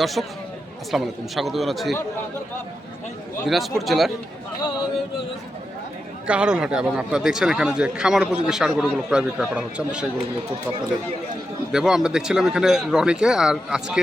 দর্শক, আসসালামু আলাইকুম। স্বাগত জানাচ্ছি দিনাজপুর জেলার কাহারল হাটে এবং আপনারা দেখছেন এখানে যে খামার উপযোগী সার গরুগুলো প্রায় বিক্রয় করা হচ্ছে। আমরা সেই গরুগুলো তথ্য আপনাদের দেবো। আমরা দেখছিলাম এখানে রনিকে আর আজকে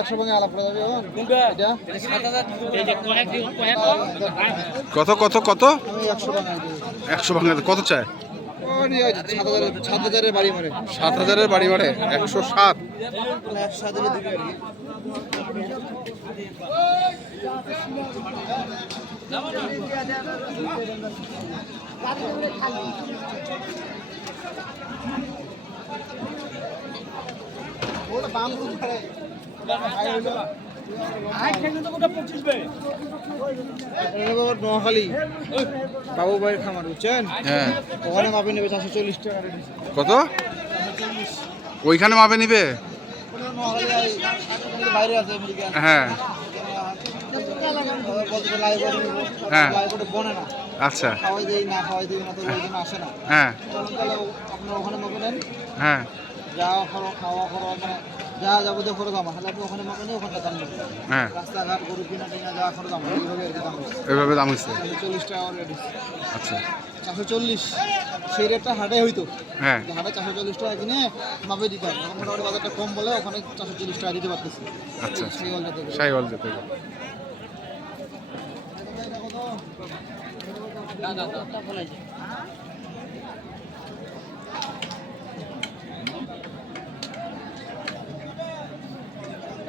একশো ভাঙে আলাপ করা যাবে কত? কত কত একশো ভাঙা একশো কত চায়? সাত হাজারের বাড়ি মারে। সাত হাজারের বাড়ি মারে একশো সাত। একশো সাত হাজার দিবে আর কি ওটা বামগুলো ধরে। এটা বাবার নোয়াখালী। বাবু ভাইয়ের খামার বুঝছেন? হ্যাঁ। ওখানে মাপে নেবে চারশো চল্লিশ টাকা কত? ওইখানে মাপে নিবে? বাইরে আছে হ্যাঁ। হ্যাঁ। বনে না। আচ্ছা। খাওয়াই দেই না খাওয়াই দেই না তো আসে না। হ্যাঁ। তখন তাহলে ও- আপনার ওখানে মাপে নেন। হ্যাঁ। যা খরো খাওয়া খরো মানে যা যাবতীয় খরচ আমার। তাহলে আপনি ওখানে মাপে নিয়ে ওখানে দাম হ্যাঁ। রাস্তাঘাট গরু কিনা টিনা যা খরচ আমার এইভাবে দাম হচ্ছে চল্লিশ টাকা রেট আচ্ছা। চারশো চল্লিশ সেই রেটটা হাটে হইতো। হ্যাঁ। হাটে চারশো চল্লিশ টাকা কিনে মাপে দিতে হবে এখন মোটামুটি বাজারটা কম বলে ওখানে চারশো চল্লিশ টাকা দিতে পারতেছি। আচ্ছা। সেই যেতে না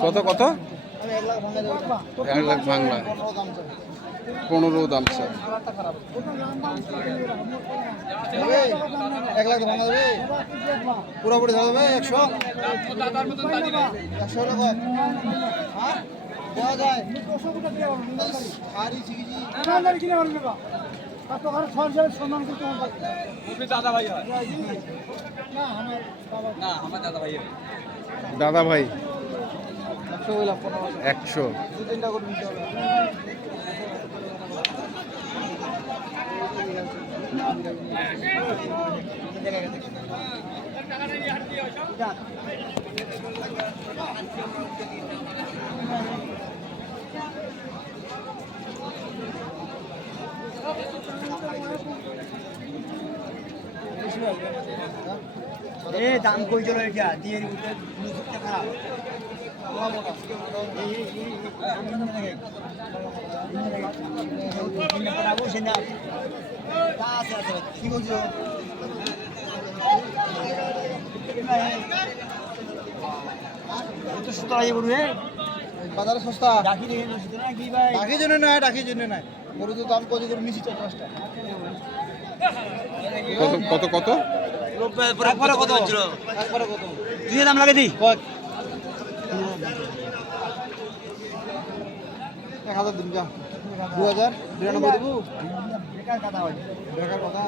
কত কত? এক লাখ বাংলা। পনেরো দাম স্যার? এক লাখ ভাঙা দেবে? পুরোপুরি ধরা একশো? একশো? হ্যাঁ? যায়। দাদা ভাই একশো হইলাম পনেরো একশো দু তিনটা করে নিতে হবে এ দাম কই চলে এটা দিয়ে মুখটা খারাপ। এই লাগে বলবে বাজারে সস্তা ডাকির জন্য নয় ডাকির জন্য নয় গরু তো দাম কত? করে নিচ্ছি চার পাঁচটা। কত কত কত? একবারে কত কত তুই দাম লাগে দিই। এক হাজার দিন যা। দু হাজার বিরানব্বই দেবো। বেকার কথা। হয় কথা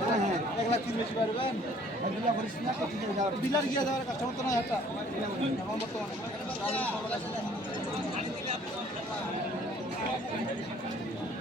হ্যাঁ হ্যাঁ এক লাখ তিন বেশি পারবেন ডিলার গিয়ে যাওয়ার কাস্টমার তো নয় একটা বর্তমানে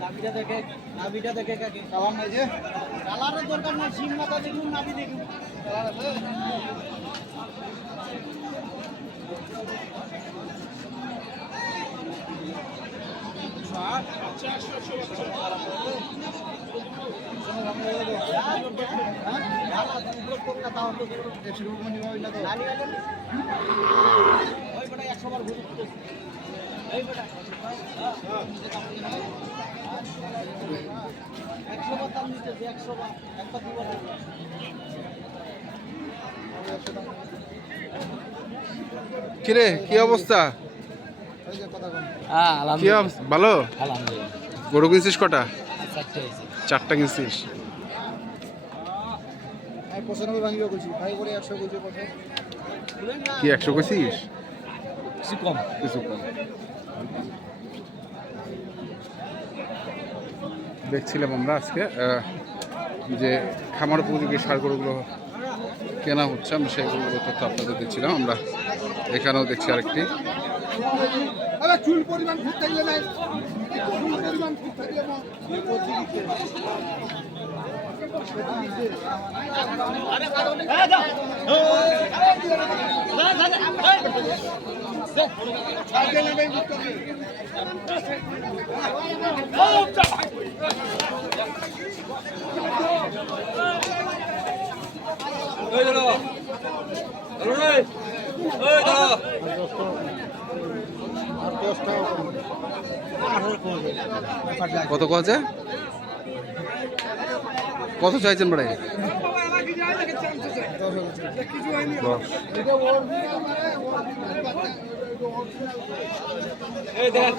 নাভিটা দেখে নাভিটা দেখে কাকে। কালার নাই যে? কালারের দরকার নাই সিম মাথা দেখুন নাভি দেখুন। কালার আছে? একশো বার ঘুরে এই বেটা কিরে কি অবস্থা? হ্যাঁ কি অবস্থা? ভালো? গরু কিনছিস কটা? চারটা কিনছিস? কি একশো কইছিস কিছু কম। কিছু কম। দেখছিলাম আমরা আজকে যে খামার উপযোগী সার গরুগুলো কেনা হচ্ছে আমরা সেই গরুগুলো তথ্য আপনাদের দিচ্ছিলাম আমরা এখানেও দেখছি আরেকটি আরে কত কছে কত চাইছেন ভাই? দশ। পাঁচ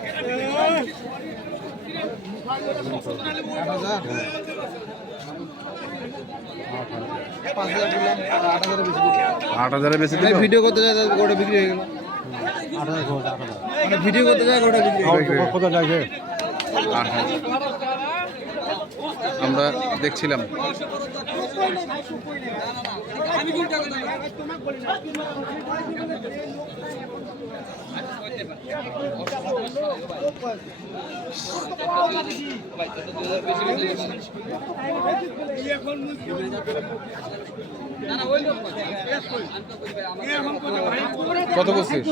আট হাজারের বেশি আট হাজারে ভিডিও করতে যায় গোটা বিক্রি হয়ে গেল। মানে ভিডিও করতে যায় গোটা বিক্রি কত গেল। আট হাজার। আমরা দেখছিলাম। কত বলছিস?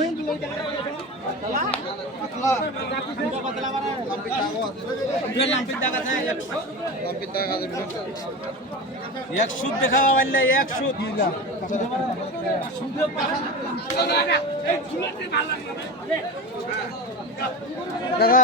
এক সুদ দেখা পারলে এক সুদ দাদা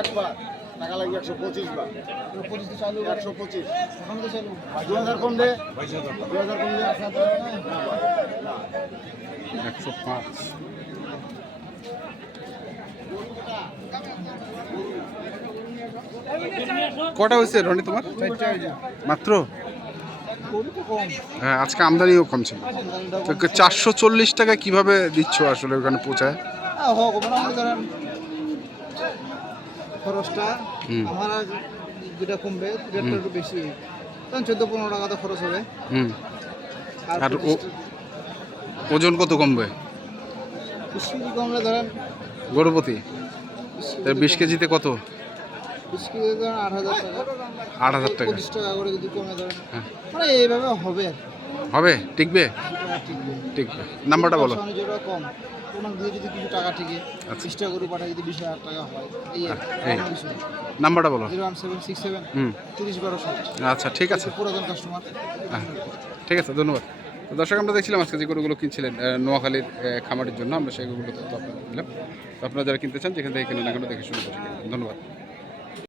একবার টাকা লাগবে একশো পঁচিশ বার। পঁচিশ চালু একশো পঁচিশ। দু হাজার দে হাজার একশো পাঁচ। কটা হয়েছে রনি তোমার? মাত্র? হ্যাঁ আজকে আমদানিও কম ছিল। তো চারশো চল্লিশ টাকা কীভাবে দিচ্ছ আসলে ওখানে পৌঁছায়? ধরেন খরচটা আমার যেটা কমবে রেটটা একটু বেশি। তখন চোদ্দ পনেরো টাকা তো খরচ হবে। আর ওজন কত কমবে? বিশ কেজি কমলে ধরেন গরুপতি? বিশ কেজিতে কত? বিশ কেজি ধরেন আট হাজার টাকা। আট হাজার টাকা। পঁচিশ টাকা করে যদি কমে ধরেন। হ্যাঁ। মানে এইভাবে হবে। হবে? টিকবে? টিকবে। টিকবে। নাম্বারটা বলো। কম। ওনার দিয়ে যদি কিছু টাকা টিকে চেষ্টা করে পাঠায় যদি বিশ হাজার টাকা হয় এই। নাম্বারটা বলো। Zero one seven six seven হুম। তিরিশ বারো আচ্ছা ঠিক আছে। পুরাতন কাস্টমার হ্যাঁ, ঠিক আছে ধন্যবাদ। তো দর্শক আমরা দেখছিলাম আজকে যে গরুগুলো কিনছিলেন নোয়াখালীর খামারের জন্য আমরা সেই গরুগুলো তথ্য আপনাদের দিলাম তো আপনারা যারা কিনতে চান যেখান থেকে কিনে না কেন দেখে শুনে। ধন্যবাদ।